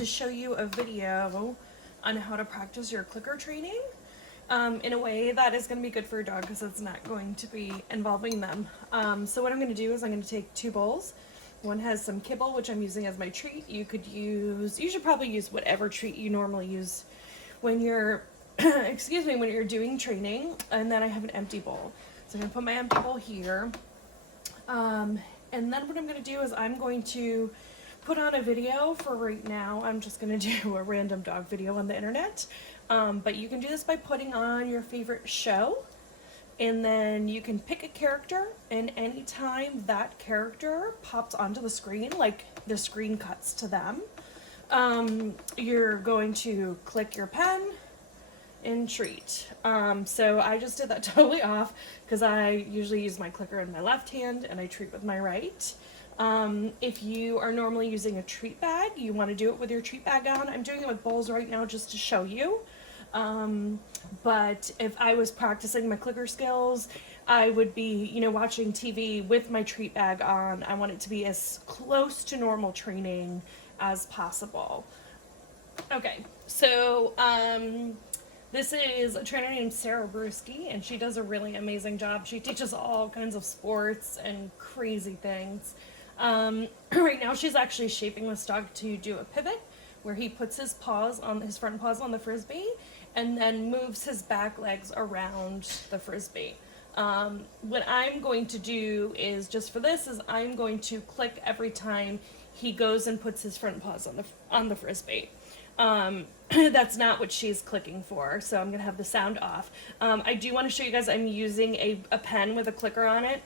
to show you a video on how to practice your clicker training in a way that is going to be good for your dog because it's not going to be involving them. So what I'm going to do is I'm going to take 2 bowls. One has some kibble, which I'm using as my treat. You should probably use whatever treat you normally use when you're, excuse me, when you're doing training. And then I have an empty bowl. So I'm going to put my empty bowl here. And then what I'm going to do is I'm going to put on a video for right now. I'm just going to do a random dog video on the internet. But you can do this by putting on your favorite show. And then you can pick a character, and anytime that character pops onto the screen, like the screen cuts to them, you're going to click your pen and treat. So I just did that totally off because I usually use my clicker in my left hand and I treat with my right. If you are normally using a treat bag, you want to do it with your treat bag on. I'm doing it with bowls right now just to show you. But if I was practicing my clicker skills, I would be, watching TV with my treat bag on. I want it to be as close to normal training as possible. Okay, so, this is a trainer named Sarah Brewski, and she does a really amazing job. She teaches all kinds of sports and crazy things. Right now she's actually shaping this dog to do a pivot, where he puts his front paws on the Frisbee, and then moves his back legs around the Frisbee. What I'm going to do is, just for this, is I'm going to click every time he goes and puts his front paws on the Frisbee. That's not what she's clicking for, so I'm going to have the sound off. I do want to show you guys I'm using a pen with a clicker on it.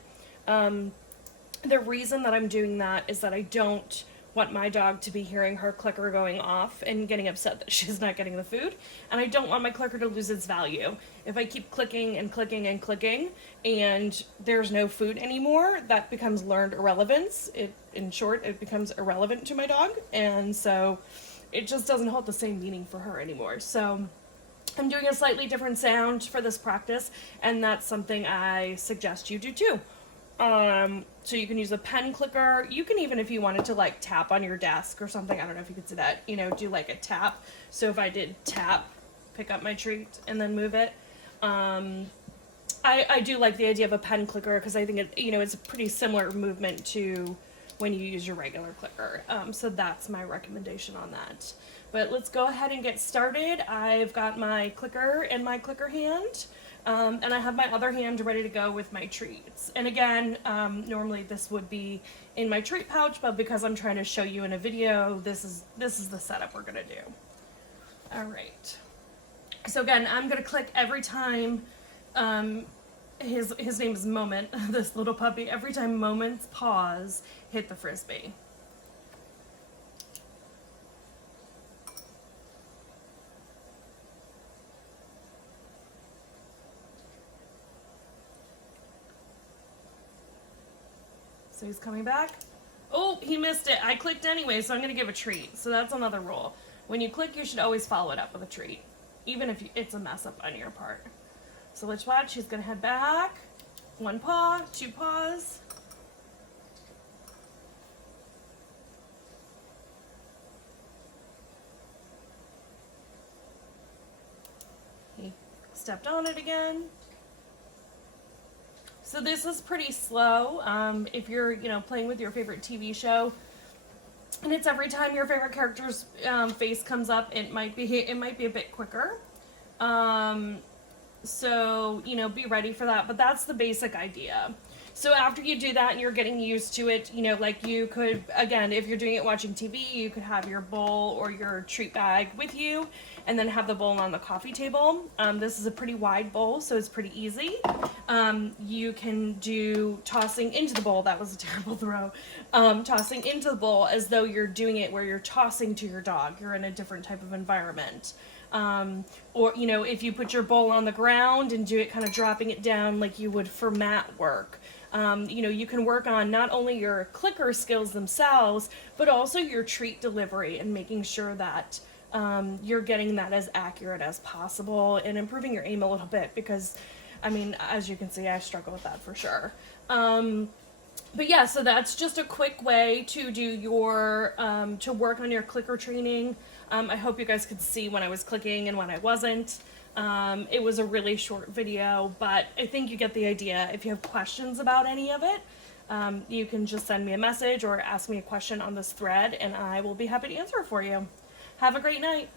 The reason that I'm doing that is that I don't want my dog to be hearing her clicker going off and getting upset that she's not getting the food, and I don't want my clicker to lose its value. If I keep clicking and clicking and clicking and there's no food anymore, that becomes learned irrelevance. In short, it becomes irrelevant to my dog, and so it just doesn't hold the same meaning for her anymore. So I'm doing a slightly different sound for this practice, and that's something I suggest you do too. So you can use a pen clicker. You can even, if you wanted to like tap on your desk or something, I don't know if you could see that, do like a tap. So if I did tap, pick up my treat and then move it. I do like the idea of a pen clicker because I think it, it's a pretty similar movement to when you use your regular clicker. So that's my recommendation on that. But let's go ahead and get started. I've got my clicker in my clicker hand. And I have my other hand ready to go with my treats. And again, normally this would be in my treat pouch, but because I'm trying to show you in a video, this is the setup we're gonna do. All right. So again, I'm gonna click every time, his name is Moment, this little puppy, every time Moment's paws hit the Frisbee. So he's coming back. Oh, he missed it. I clicked anyway, so I'm going to give a treat. So that's another rule. When you click, you should always follow it up with a treat, even if it's a mess up on your part. So let's watch. He's going to head back. 1 paw, 2 paws. He stepped on it again. So this is pretty slow. If you're, playing with your favorite TV show, and it's every time your favorite character's face comes up, it might be a bit quicker. So, be ready for that. But that's the basic idea. So after you do that and you're getting used to it, like you could, again, if you're doing it watching TV, you could have your bowl or your treat bag with you and then have the bowl on the coffee table. This is a pretty wide bowl, so it's pretty easy. You can do tossing into the bowl. That was a terrible throw. Tossing into the bowl as though you're doing it where you're tossing to your dog. You're in a different type of environment. Or, if you put your bowl on the ground and do it kind of dropping it down like you would for mat work. You can work on not only your clicker skills themselves, but also your treat delivery and making sure that you're getting that as accurate as possible and improving your aim a little bit because, as you can see, I struggle with that for sure. But yeah, so that's just a quick way to do your to work on your clicker training. I hope you guys could see when I was clicking and when I wasn't. It was a really short video, but I think you get the idea. If you have questions about any of it, you can just send me a message or ask me a question on this thread, and I will be happy to answer it for you. Have a great night.